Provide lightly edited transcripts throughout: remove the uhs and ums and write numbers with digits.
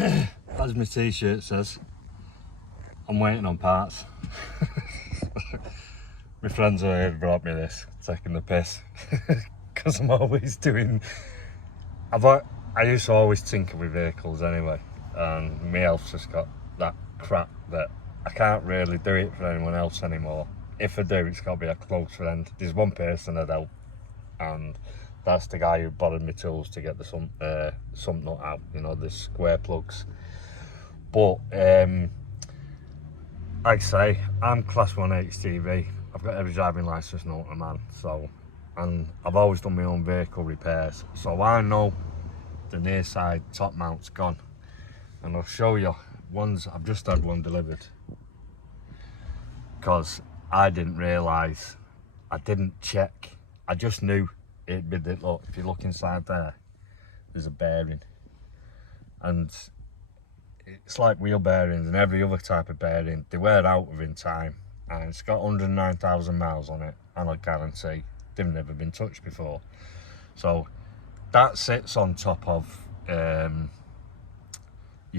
As my t-shirt says, I'm waiting on parts. My friends over here brought me this, taking the piss. Because I'm always doing... I used to always tinker with vehicles anyway. And my elf's just got that crap that I can't really do it for anyone else anymore. If I do, it's got to be a close friend. There's one person I'd help, and that's the guy who borrowed my tools to get the sump nut out, you know, the square plugs. But like I say, I'm class 1 HGV. I've got every driving licence known to man, and I've always done my own vehicle repairs, so I know the near side top mount's gone, and I'll show you ones. I've just had one delivered because I didn't realise, I didn't check, I just knew it'd be the, look, if you look inside there, there's a bearing, and it's like wheel bearings and every other type of bearing, they wear out within time, and it's got 109,000 miles on it, and I guarantee they've never been touched before. So that sits on top of your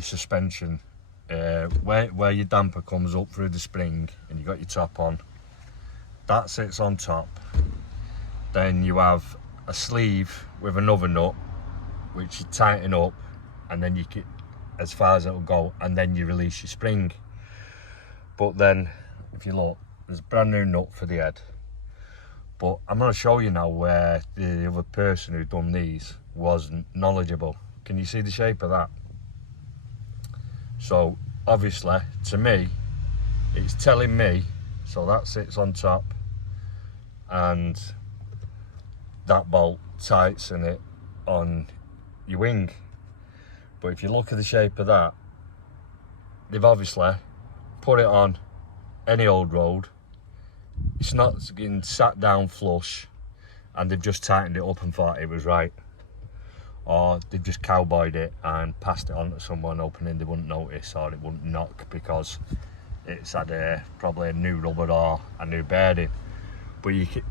suspension, where your damper comes up through the spring and you got your top on, that sits on top. Then you have a sleeve with another nut which you tighten up, and then you get as far as it'll go, and then you release your spring. But then if you look, there's a brand new nut for the head. But I'm going to show you now where the other person who done these wasn't knowledgeable. Can you see the shape of that? So obviously, to me, it's telling me, so that sits on top, and that bolt tightens it on your wing. But if you look at the shape of that, they've obviously put it on any old road. It's not getting sat down flush, and they've just tightened it up and thought it was right. Or they've just cowboyed it and passed it on to someone hoping they wouldn't notice, or it wouldn't knock because it's had probably a new rubber or a new bearing. But you can,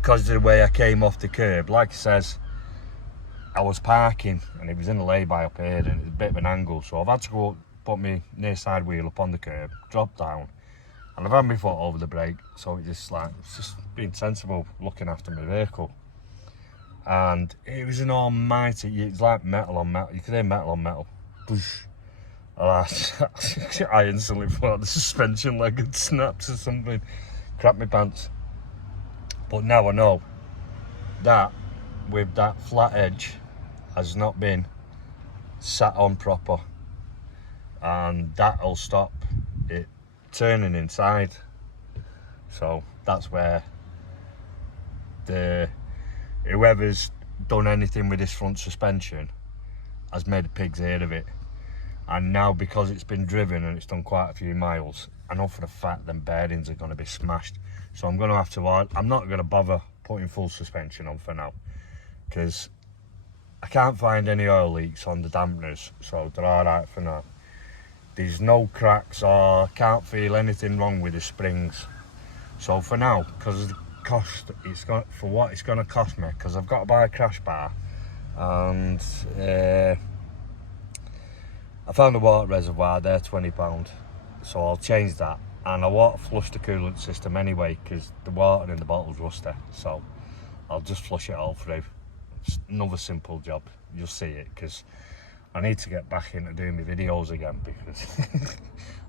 because of the way I came off the curb, like it says, I was parking and it was in a lay-by up here, and it was a bit of an angle, so I've had to go up, put my near side wheel up on the curb, drop down, and I've had my foot over the brake, so it's just being sensible, looking after my vehicle. And it was an almighty, it's like metal on metal, you could hear metal on metal. Boosh. I instantly thought the suspension leg had snapped or something, crapped my pants. But now I know that with that flat edge has not been sat on proper, and that'll stop it turning inside. So that's where whoever's done anything with this front suspension has made a pig's ear of it. And now, because it's been driven and it's done quite a few miles, I know for a fact them bearings are going to be smashed. So I'm going to have to, I'm not going to bother putting full suspension on for now, because I can't find any oil leaks on the dampeners, so they're alright for now. There's no cracks, or can't feel anything wrong with the springs. So for now, because of the cost, it's got for what it's going to cost me, because I've got to buy a crash bar, and I found a water reservoir there, £20, so I'll change that. And I want to flush the coolant system anyway, because the water in the bottle's rusty, so I'll just flush it all through. It's another simple job, you'll see it, because I need to get back into doing my videos again, because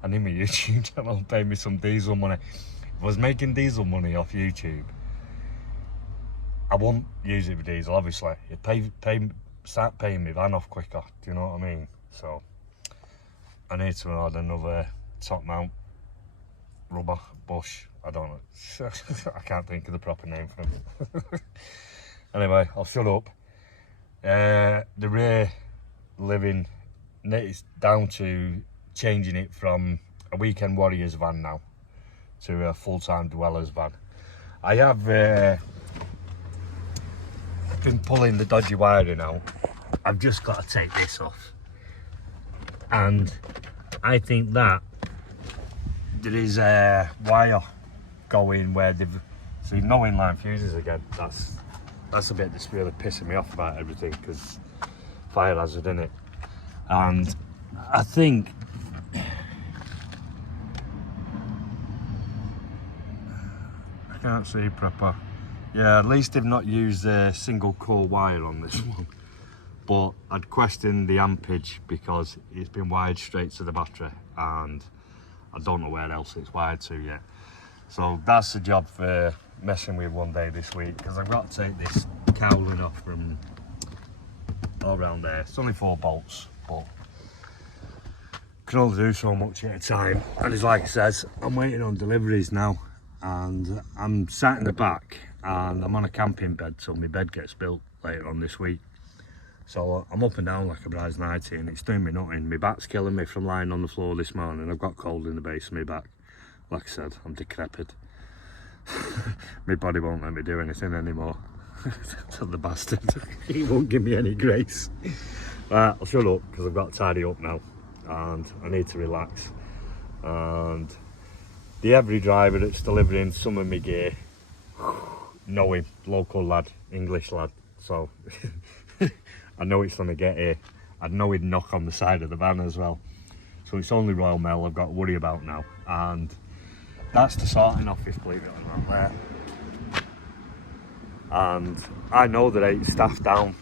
I need my YouTube channel to pay me some diesel money. If I was making diesel money off YouTube, I wouldn't use it for diesel, obviously. It'd start paying me van off quicker, do you know what I mean? So I need to add another top mount rubber bush, I don't know. I can't think of the proper name for them. Anyway, I'll shut up. The rear living, it's down to changing it from a weekend warriors van now to a full-time dwellers van. I have been pulling the dodgy wiring out. I've just got to take this off, and I think that there is a wire going where they've seen no inline fuses again. That's a bit that's really pissing me off about everything, because fire hazard in it. And I think I can't see proper. Yeah, at least they've not used a single core wire on this one. But I'd question the ampage because it's been wired straight to the battery and I don't know where else it's wired to yet. So that's the job for messing with one day this week, because I've got to take this cowling off from all around there. It's only 4 bolts, but can only do so much at a time. And it's like it says, I'm waiting on deliveries now, and I'm sat in the back and I'm on a camping bed till my bed gets built later on this week. So I'm up and down like a bride's nightie and it's doing me nothing. My back's killing me from lying on the floor this morning. I've got cold in the base of my back. Like I said, I'm decrepit. My body won't let me do anything anymore. The bastard. He won't give me any grace. I'll shut up because I've got to tidy up now and I need to relax. And the every driver that's delivering some of my gear, know him, local lad, English lad. So I know it's gonna get here. I know he'd knock on the side of the van as well. So it's only Royal Mail I've got to worry about now. And that's the sorting office, believe it or not, there. And I know there ain't staff down.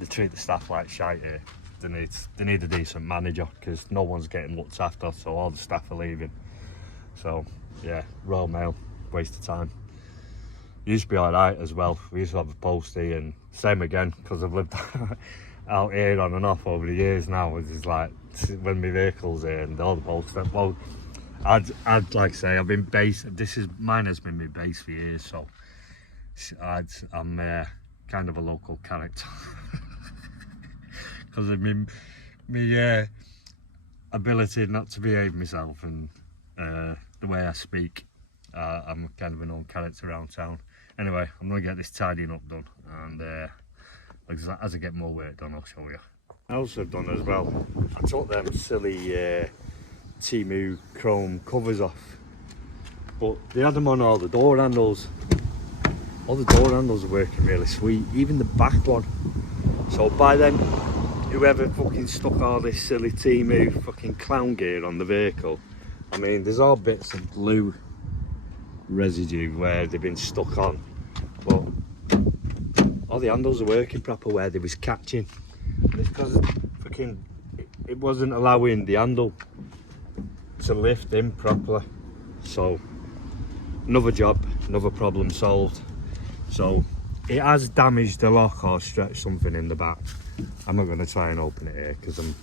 They treat the staff like shite here. They need a decent manager because no one's getting looked after, so all the staff are leaving. So yeah, Royal Mail, waste of time. Used to be alright as well. We used to have a postie, and same again because I've lived out here on and off over the years now. It's just like when my vehicle's here and all the posts. Well, I'd like to say I've been based. Mine has been my base for years, so I'm kind of a local character because of my ability not to behave myself and the way I speak. I'm kind of a known character around town. Anyway, I'm going to get this tidying up done, and as I get more work done, I'll show you. I also have done as well, I took them silly Timu chrome covers off, but they had them on all the door handles. All the door handles are working really sweet, even the back one. So by then, whoever fucking stuck all this silly Timu fucking clown gear on the vehicle, I mean, there's all bits of glue residue where they've been stuck on, but all the handles are working proper where they was catching, and it's because fucking it wasn't allowing the handle to lift in properly. So another job, another problem solved. So it has damaged the lock or stretched something in the back. I'm not going to try and open it here because I'm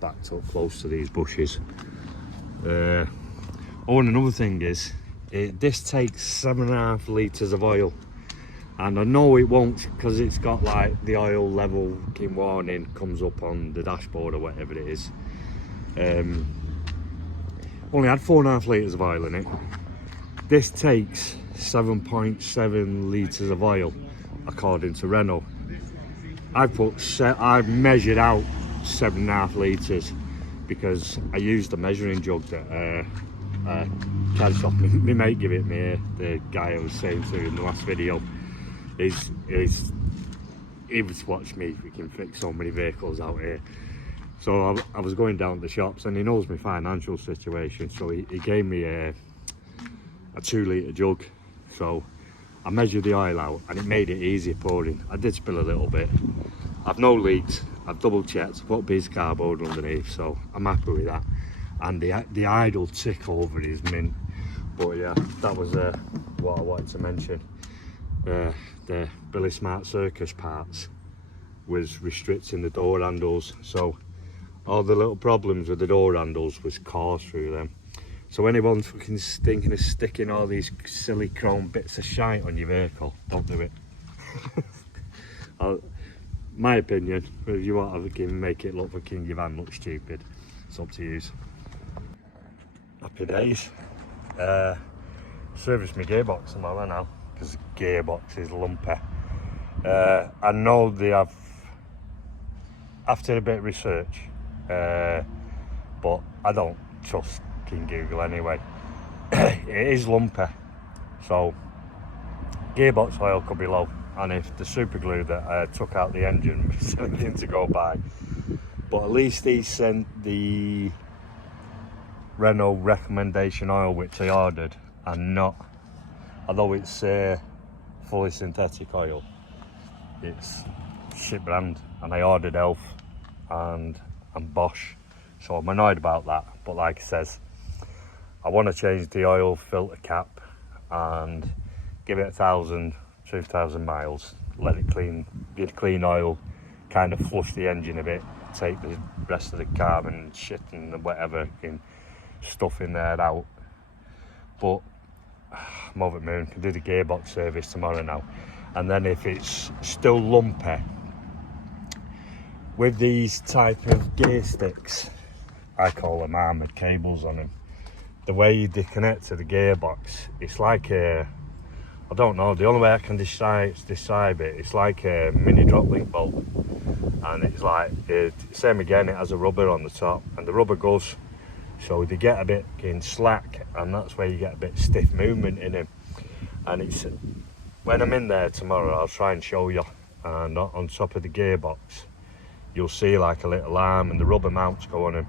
backed up close to these bushes. And another thing is, this takes 7.5 litres of oil, and I know it won't because it's got like the oil level warning comes up on the dashboard or whatever it is. Only had 4.5 litres of oil in it. This takes 7.7 litres of oil according to Renault. I've measured out 7.5 litres because I used the measuring jug that carry shop my mate gave it me. The guy I was saying to in the last video, he was watching me. We can fix so many vehicles out here. So I was going down to the shops, and he knows my financial situation, so he gave me a 2 litre jug. So I measured the oil out and it made it easy pouring. I did spill a little bit. I've no leaks, I've double checked, put base cardboard underneath, so I'm happy with that. And the idle tick over is mint. But yeah, that was what I wanted to mention. The Billy Smart Circus parts was restricting the door handles, so all the little problems with the door handles was caused through them. So anyone's fucking thinking of sticking all these silly chrome bits of shite on your vehicle, don't do it. My opinion, if you want to fucking make it look fucking your van look stupid, it's up to you. Happy days. Serviced my gearbox tomorrow now because the gearbox is lumpy. I know they have, after a bit of research, but I don't trust King Google anyway. It is lumpy, so gearbox oil could be low, and if the super glue that took out the engine was anything to go by, But at least he sent the Renault recommendation oil which I ordered, and not, although it's fully synthetic oil, it's shit brand, and I ordered Elf and Bosch, so I'm annoyed about that. But like I says, I want to change the oil filter cap and give it 2,000 miles, let it clean, get clean oil, kind of flush the engine a bit, take the rest of the carbon and shit and whatever stuff in there out. But I'm over the moon. Can do the gearbox service tomorrow now, and then if it's still lumpy with these type of gear sticks, I call them armoured cables on them, the way they connect to the gearbox, it's like a, I don't know, the only way I can describe it, it's like a mini drop link bolt, and it's like same again, it has a rubber on the top, and the rubber goes, so they get a bit slack, and that's where you get a bit stiff movement in them. And it's, when I'm in there tomorrow, I'll try and show you, and on top of the gearbox you'll see like a little arm, and the rubber mounts go on them.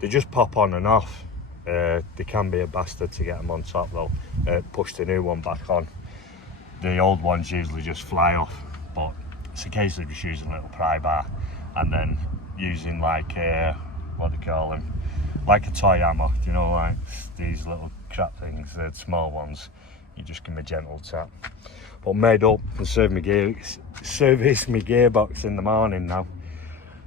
They just pop on and off. They can be a bastard to get them on top though. Push the new one back on. The old ones usually just fly off, but it's a case of just using a little pry bar, and then using like what do you call them, like a toy hammer, you know, like these little crap things, the small ones. You just give me a gentle tap. But made up and service my gearbox in the morning now.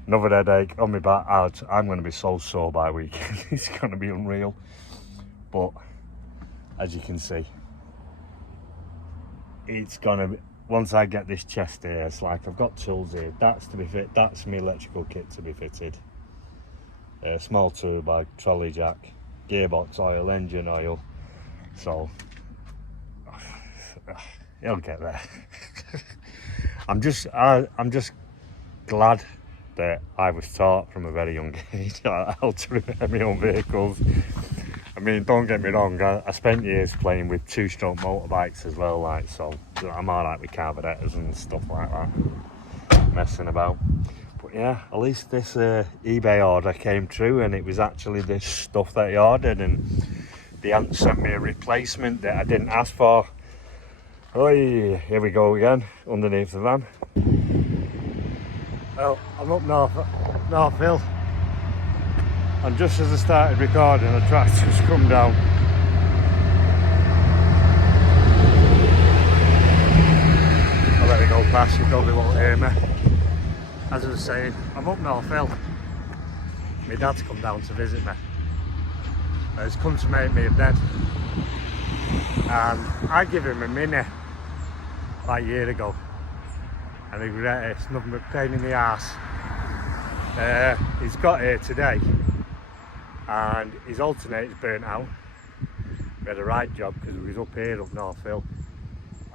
Another headache on my back. I'm going to be so sore by weekend. It's going to be unreal. But as you can see, it's going to be, once I get this chest here, it's like I've got tools here. That's to be fit. That's my electrical kit to be fitted. Small tool bag, trolley jack, gearbox oil, engine oil. So it'll get there. I'm just glad that I was taught from a very young age how to repair my own vehicles. I mean, don't get me wrong, I spent years playing with two-stroke motorbikes as well, like, so I'm alright with carburetors and stuff like that, messing about. But yeah, at least this eBay order came true, and it was actually this stuff that he ordered, and they hadn't sent me a replacement that I didn't ask for. Oh, here we go again, underneath the van. Well, I'm up North Hill, and just as I started recording, the tractor's come down. I'll let it go past, you probably won't hear me. As I was saying, I'm up North Hill. My dad's come down to visit me. He's come to make me a bed, and I gave him a Mini like a year ago, and he regret it. It's nothing but pain in the arse. He's got here today, and his alternator's burnt out. We had a right job because we was up here up North Hill.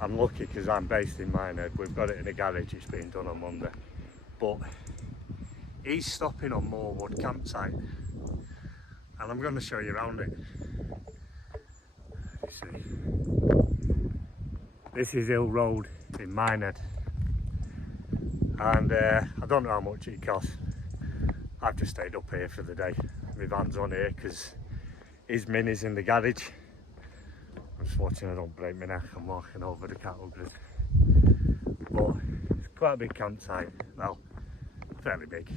I'm lucky because I'm based in Minehead. We've got it in a garage. It's been done on Monday. But he's stopping on Moorwood campsite, and I'm going to show you around it. You see, this is Hill Road in Minehead, and I don't know how much it costs. I've just stayed up here for the day. My van's on here because his Mini's in the garage. I'm just watching I don't break my neck. I'm walking over the cattle grid. But it's quite a big campsite. Well, fairly big.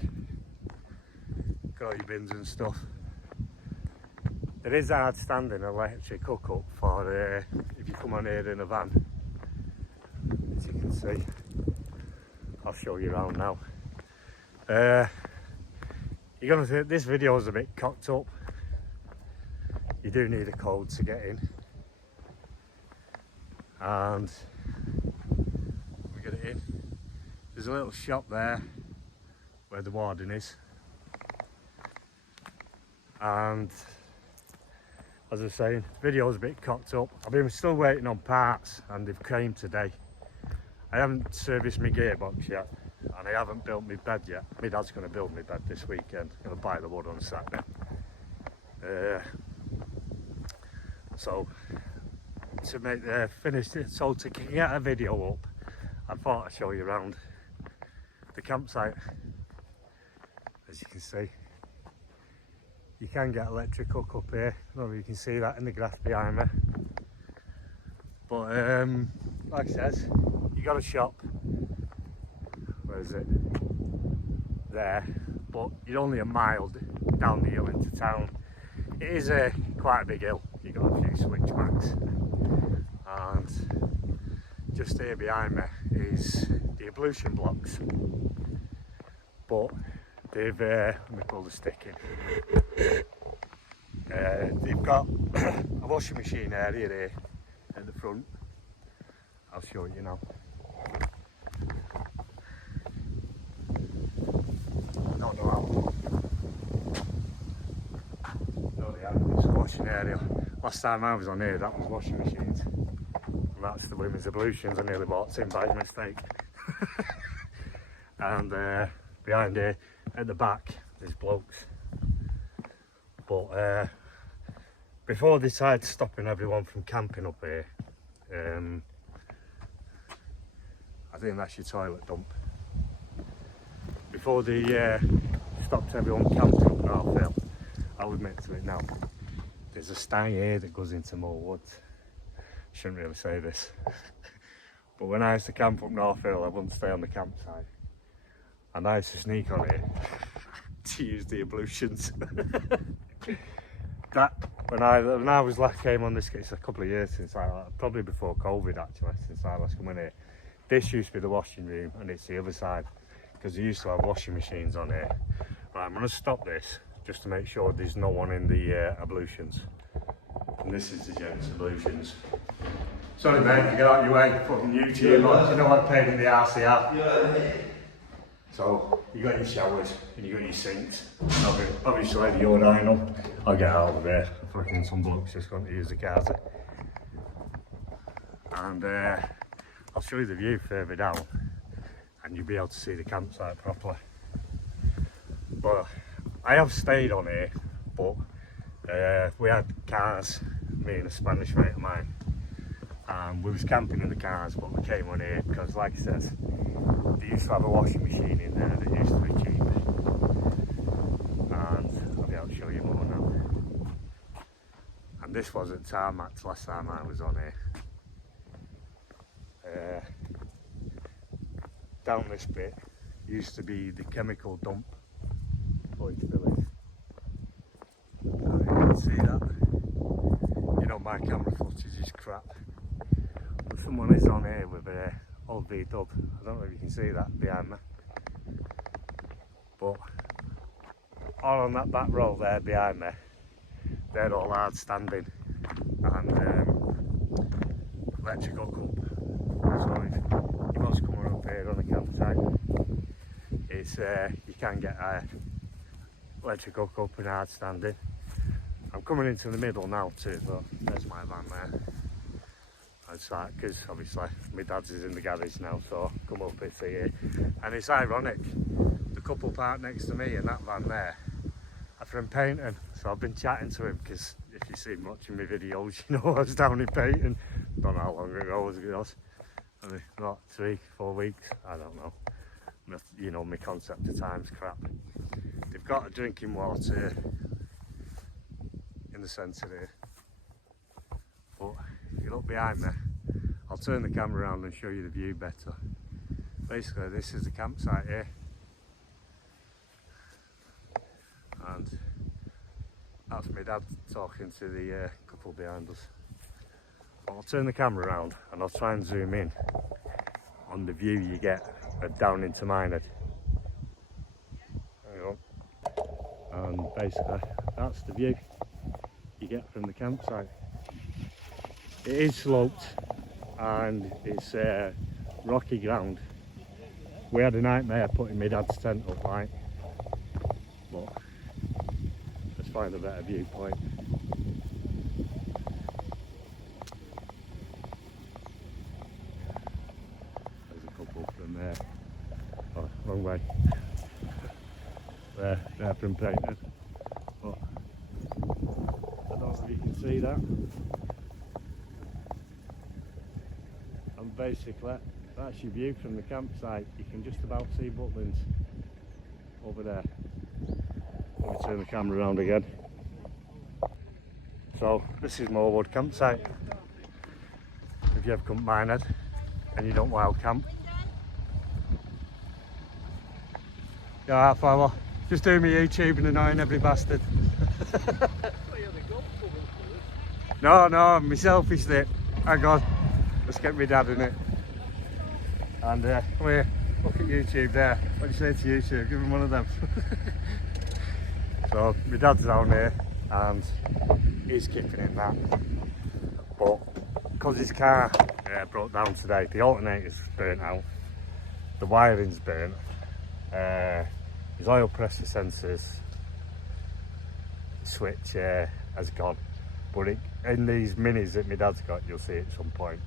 Got all your bins and stuff. There is a hard standing electric hookup for if you come on here in a van. As you can see, I'll show you around now. You're gonna think this video is a bit cocked up. You do need a code to get in, and we get it in. There's a little shop there where the warden is, and as I was saying, video's a bit cocked up. I've been still waiting on parts, and they've came today. I haven't serviced my gearbox yet, and I haven't built my bed yet. My dad's going to build my bed this weekend. Going to buy the wood on Saturday. So to make finish it, so to get a video up, I thought I'd show you around the campsite. As you can can see. You can get electric hook up here. I don't know if you can see that in the graph behind me. But like I says, you got a shop. Where is it? There. But you're only a mile down the hill into town. It is quite a big hill. You've got a few switchbacks. And just here behind me is the ablution blocks. But they've, let me pull the stick in. They've got a washing machine area here at the front. I'll show you now. Don't know how long. No, they haven't. It's a washing area. Last time I was on here, that was washing machines. And that's the women's ablutions. I nearly bought in by mistake. And behind here, at the back, there's blokes. But before they started stopping everyone from camping up here, I think that's your toilet dump. Before they stopped everyone camping up North Hill, I'll admit to it now, there's a stye here that goes into more woods. Shouldn't really say this. But when I used to camp up North Hill, I wouldn't stay on the campsite. And I used to sneak on it to use the ablutions. That when I was last came on this, it's a couple of years since probably before COVID actually, since I last come in here. This used to be the washing room and it's the other side, because they used to have washing machines on here. Right, I'm going to stop this just to make sure there's no one in the ablutions. And this is the gents' ablutions. Sorry mate, to get out your way, fucking YouTube, but you know what pain in the arse they have. So, you got your showers and you got your sinks. Obviously the urinal, I'll get out of there. Fucking some blokes just going to use the carter. And I'll show you the view further down and you'll be able to see the campsite properly. But I have stayed on here, but we had cars, me and a Spanish mate of mine. We was camping in the cars, but we came on here because, like I said, they used to have a washing machine in there that used to be cheap. And I'll be able to show you more now. And this wasn't tarmac last time I was on here. Down this bit used to be the chemical dump. Oh, it still is. You can see that. You know, my camera footage is crap. But someone is on here with a old V-dub. I don't know if you can see that behind me. But all on that back row there behind me, they're all hard standing and electrical cup. So if you was coming up here on a campsite, it's you can get a electrical cup and hard standing. I'm coming into the middle now too, but there's my van there. That's that, because obviously my dad's is in the garage now, so come up and see it. And it's ironic, the couple parked next to me in that van there are from painting, so I've been chatting to him, because if you've seen watching my videos, you know I was down in painting. Don't know how long ago it was. I mean, not 3-4 weeks, I don't know. You know, my concept of time's crap. They've got a drinking water in the centre here. But if you look behind me, I'll turn the camera around and show you the view better. Basically, this is the campsite here. And that's my dad talking to the couple behind us. But I'll turn the camera around and I'll try and zoom in on the view you get down into Minehead. Hang on. And basically, that's the view you get from the campsite. It is sloped and it's rocky ground. We had a nightmare putting my dad's tent up, like, but let's find a better viewpoint. There's a couple from there. Oh, wrong way. They're from painting. But I don't know if you can see that. And basically, that's your view from the campsite. You can just about see Butlins over there. turn the camera around again. So this is Moorwood campsite. If you ever come to Minehead and you don't wild camp. Yeah, alright, fella. Just doing my YouTube and annoying every bastard. No, my selfie stick. Hang on. Let's get my dad in it. And come here, look at YouTube there. What do you say to YouTube? Give him one of them. So my dad's down here and he's kicking in that. But because his car broke down today, the alternator's burnt out, the wiring's burnt, his oil pressure sensors switch has gone. But in these minis that my dad's got, you'll see at some point,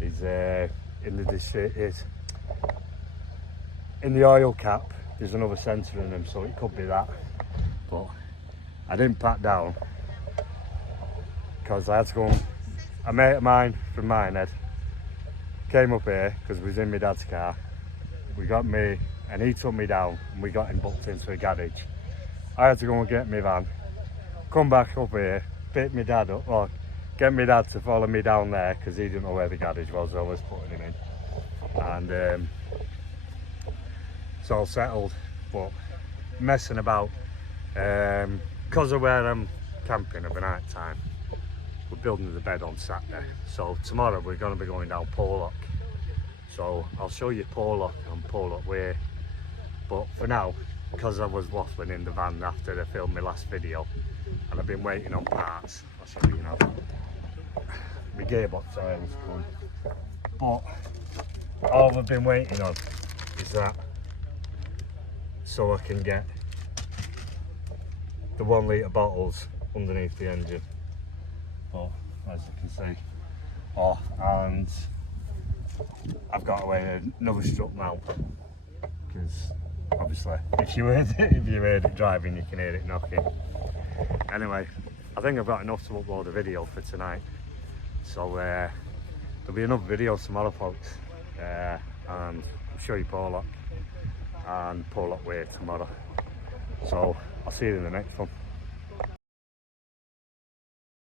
is in the oil cap, there's another sensor in them, so it could be that. But I didn't pack down because I had to go. A mate of mine from Minehead came up here because we was in my dad's car. We got me, and he took me down, and we got him booked into a garage. I had to go and get my van, come back up here, pick my dad up, or get my dad to follow me down there because he didn't know where the garage was, so I was putting him in. And it's all settled, but messing about because of where I'm camping of a night time. We're building the bed on Saturday, so tomorrow we're going to be going down Porlock. So I'll show you Porlock and Porlock Way. But for now, because I was waffling in the van after I filmed my last video, and I've been waiting on parts, I'll show you now. My gearbox oil is coming. But all I've been waiting on is that, so I can get the 1 litre bottles underneath the engine. But as you can see, and I've got away another strut mount because obviously if you heard it driving, you can hear it knocking. Anyway, I think I've got enough to upload a video for tonight, so there'll be another video tomorrow, folks, and I'll show you Porlock and Porlock Way tomorrow. So I'll see you in the next one.